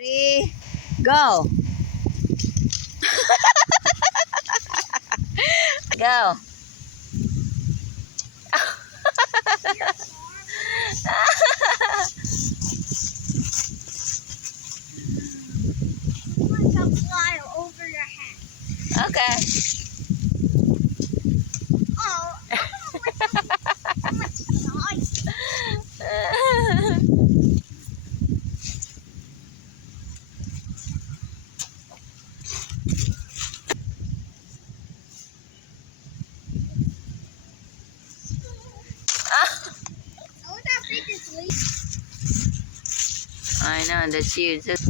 Ready, go. Go. Fly over your head. Okay. Oh, I don't know what Oh, that big is leaf. I know, that's you. Just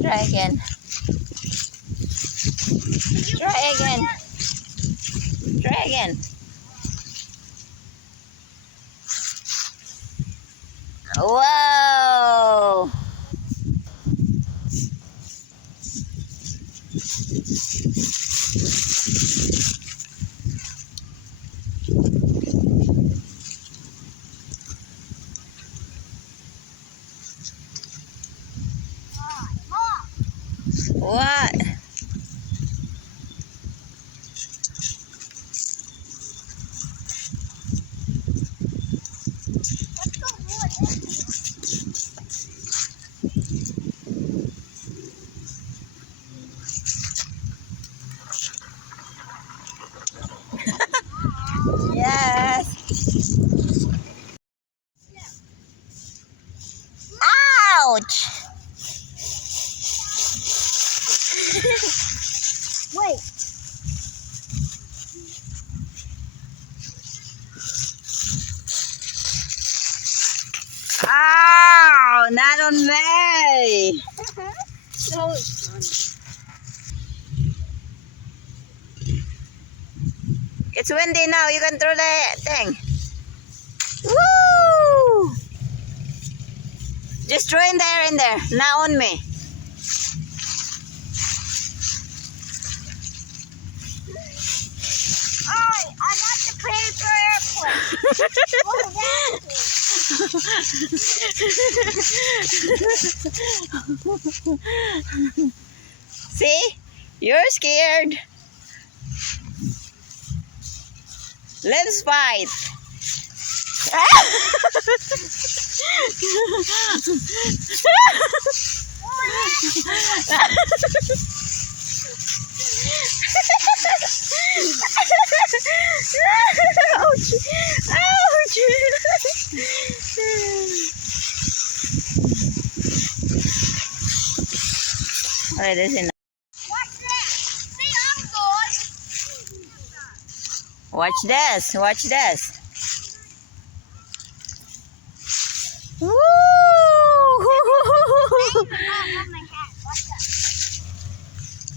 try again. Try again. Try again. Whoa! What? Yes. Ouch! Wait. Ow! Not on me! So it's funny. It's windy now. You can throw the thing. Woo! Just throw in the air in there. Not on me. Alright, I got the paper airplane. Oh, See? You're scared. Let's fight. Ouch! Ouch! Alright, that's enough. What's that? See, I'm good. Watch this. Watch this. Woo! On my hat. What's that?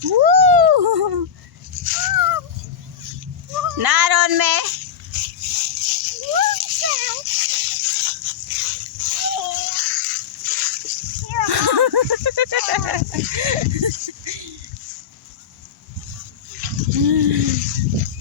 Woo! Not on me. Here, Mom.